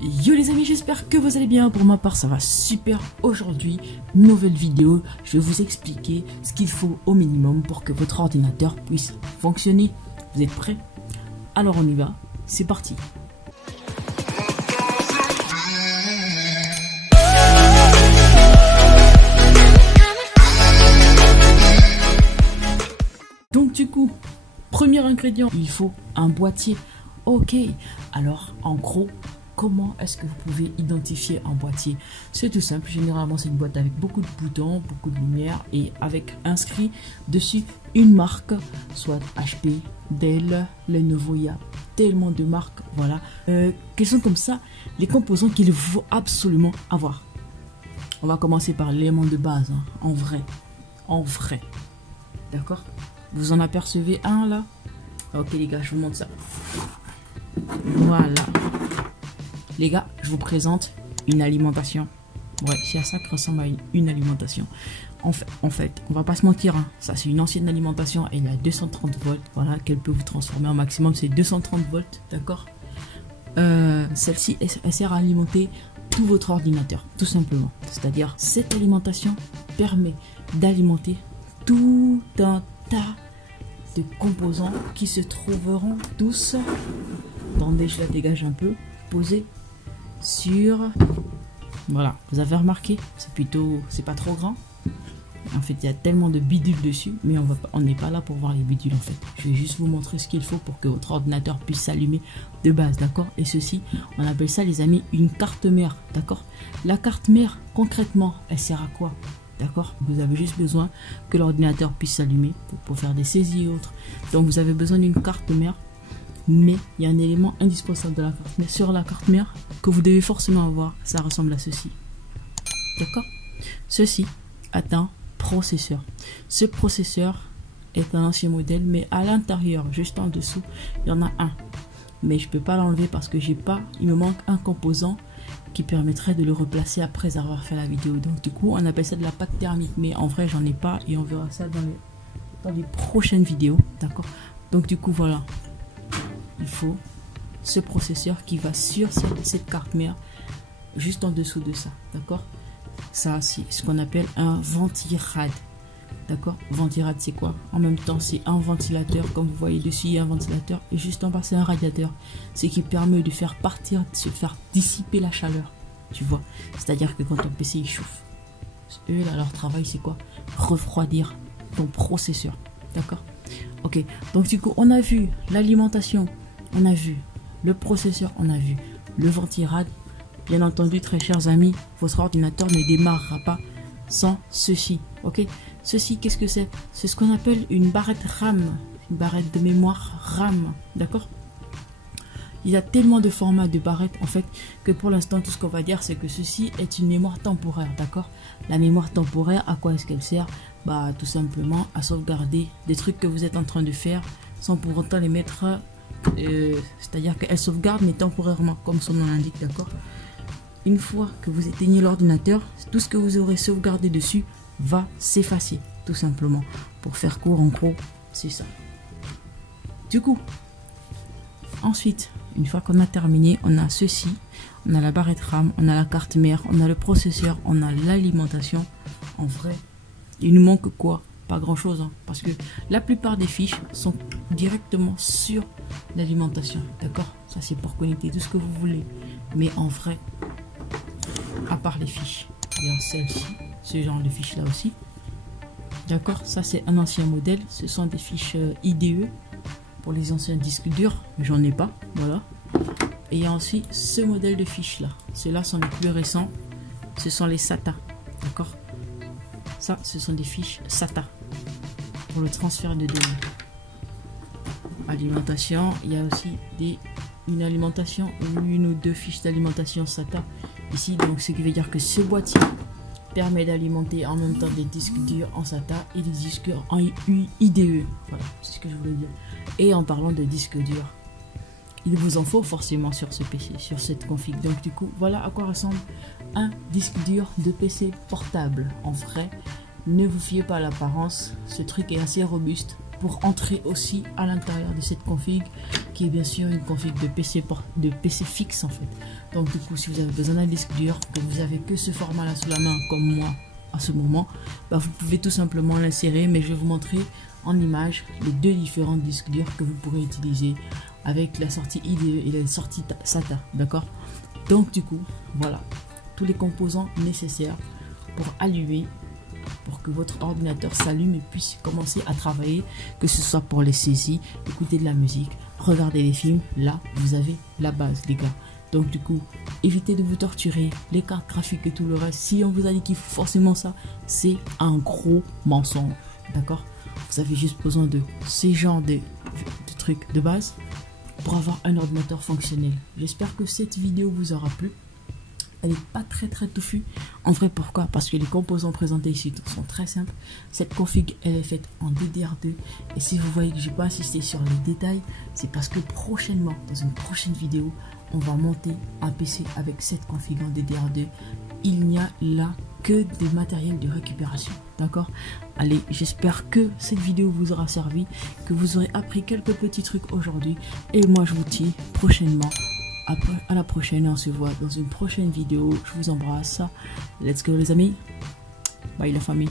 Yo les amis, j'espère que vous allez bien. Pour ma part ça va super. Aujourd'hui, nouvelle vidéo, je vais vous expliquer ce qu'il faut au minimum pour que votre ordinateur puisse fonctionner. Vous êtes prêts? Alors on y va, c'est parti. Donc du coup, premier ingrédient, il faut un boîtier. Ok, alors en gros, comment est-ce que vous pouvez identifier un boîtier? C'est tout simple, généralement c'est une boîte avec beaucoup de boutons, beaucoup de lumière et avec inscrit dessus une marque, soit HP, Dell, Lenovo, il y a tellement de marques, voilà. Quels sont comme ça les composants qu'il faut absolument avoir? On va commencer par l'élément de base, hein, en vrai, d'accord? Vous en apercevez un là? Ok les gars, je vous montre ça. Voilà. Les gars, je vous présente une alimentation. Ouais, c'est à ça que ressemble à une alimentation. En fait, on va pas se mentir, hein, ça c'est une ancienne alimentation, elle est à 230 volts, voilà, qu'elle peut vous transformer en maximum, c'est 230 volts, d'accord. Celle-ci, elle sert à alimenter tout votre ordinateur, tout simplement. C'est-à-dire, cette alimentation permet d'alimenter tout un tas de composants qui se trouveront tous, attendez, je la dégage un peu, posés sur, voilà, vous avez remarqué, c'est pas trop grand. En fait, il y a tellement de bidules dessus, mais on n'est pas là pour voir les bidules en fait. Je vais juste vous montrer ce qu'il faut pour que votre ordinateur puisse s'allumer de base, d'accord? Et ceci, on appelle ça les amis une carte mère, d'accord? La carte mère, concrètement, elle sert à quoi? D'accord, vous avez juste besoin que l'ordinateur puisse s'allumer pour faire des saisies et autres. Donc vous avez besoin d'une carte mère, mais il y a un élément indispensable de la carte mère, sur la carte mère que vous devez forcément avoir. Ça ressemble à ceci. D'accord? Ceci est un processeur. Ce processeur est un ancien modèle, mais à l'intérieur, juste en dessous, il y en a un. Mais je peux pas l'enlever parce que il me manque un composant qui permettrait de le replacer après avoir fait la vidéo. Donc du coup on appelle ça de la pâte thermique, mais en vrai j'en ai pas et on verra ça dans les prochaines vidéos, d'accord? Donc du coup voilà, il faut ce processeur qui va sur cette carte mère juste en dessous de ça, d'accord? Ça c'est ce qu'on appelle un ventirad, d'accord? Ventirad c'est quoi? En même temps c'est un ventilateur, comme vous voyez dessus il y a un ventilateur et juste en bas c'est un radiateur, ce qui permet de faire dissiper la chaleur, tu vois, c'est à dire que quand ton PC il chauffe, eux là leur travail c'est quoi? Refroidir ton processeur, d'accord? Ok, donc du coup on a vu l'alimentation, on a vu le processeur, on a vu le ventirad. Bien entendu très chers amis, votre ordinateur ne démarrera pas sans ceci, ok? Ceci, qu'est-ce que c'est? C'est ce qu'on appelle une barrette RAM, une barrette de mémoire RAM, d'accord? Il y a tellement de formats de barrettes en fait que pour l'instant tout ce qu'on va dire c'est que ceci est une mémoire temporaire, d'accord? La mémoire temporaire, à quoi est-ce qu'elle sert? Bah tout simplement à sauvegarder des trucs que vous êtes en train de faire sans pour autant les mettre, c'est-à-dire qu'elle sauvegarde mais temporairement comme son nom l'indique, d'accord? Une fois que vous éteignez l'ordinateur, tout ce que vous aurez sauvegardé dessus va s'effacer, tout simplement. Pour faire court, en gros, c'est ça. Du coup, ensuite, une fois qu'on a terminé, on a ceci, on a la barrette RAM, on a la carte mère, on a le processeur, on a l'alimentation. En vrai, il nous manque quoi? Pas grand chose, hein, parce que la plupart des fiches sont directement sur l'alimentation, d'accord? Ça c'est pour connecter tout ce que vous voulez, mais en vrai, à part les fiches, il y a celle-ci, ce genre de fiches là aussi, d'accord? Ça c'est un ancien modèle, ce sont des fiches IDE pour les anciens disques durs, j'en ai pas, voilà. Et il y a aussi ce modèle de fiches là, ceux-là sont les plus récents, ce sont les SATA, d'accord? Ça ce sont des fiches SATA pour le transfert de données. Alimentation, il y a aussi une alimentation ou une ou deux fiches d'alimentation SATA ici, donc ce qui veut dire que ce boîtier permet d'alimenter en même temps des disques durs en SATA et des disques en IDE, voilà, c'est ce que je voulais dire. Et en parlant de disques durs, il vous en faut forcément sur ce PC, sur cette config. Donc du coup, voilà à quoi ressemble un disque dur de PC portable. En vrai, ne vous fiez pas à l'apparence, ce truc est assez robuste, pour entrer aussi à l'intérieur de cette config qui est bien sûr une config de PC fixe en fait. Donc du coup, si vous avez besoin d'un disque dur, que vous avez que ce format là sous la main comme moi à ce moment, bah, vous pouvez tout simplement l'insérer, mais je vais vous montrer en image les deux différents disques durs que vous pourrez utiliser avec la sortie IDE et la sortie SATA, d'accord? Donc du coup, voilà tous les composants nécessaires pour allumer, pour que votre ordinateur s'allume et puisse commencer à travailler, que ce soit pour les saisies, écouter de la musique, regarder des films. Là, vous avez la base, les gars. Donc du coup, évitez de vous torturer, les cartes graphiques et tout le reste. Si on vous a dit qu'il faut forcément ça, c'est un gros mensonge, d'accord? Vous avez juste besoin de ces genres de trucs de base pour avoir un ordinateur fonctionnel. J'espère que cette vidéo vous aura plu. Elle n'est pas très touffue. En vrai, pourquoi? Parce que les composants présentés ici sont très simples. Cette config, elle est faite en DDR2. Et si vous voyez que je n'ai pas insisté sur les détails, c'est parce que prochainement, dans une prochaine vidéo, on va monter un PC avec cette config en DDR2. Il n'y a là que des matériels de récupération. D'accord? Allez, j'espère que cette vidéo vous aura servi, que vous aurez appris quelques petits trucs aujourd'hui. Et moi, je vous dis prochainement. À la prochaine, on se voit dans une prochaine vidéo. Je vous embrasse. Let's go les amis. Bye la famille.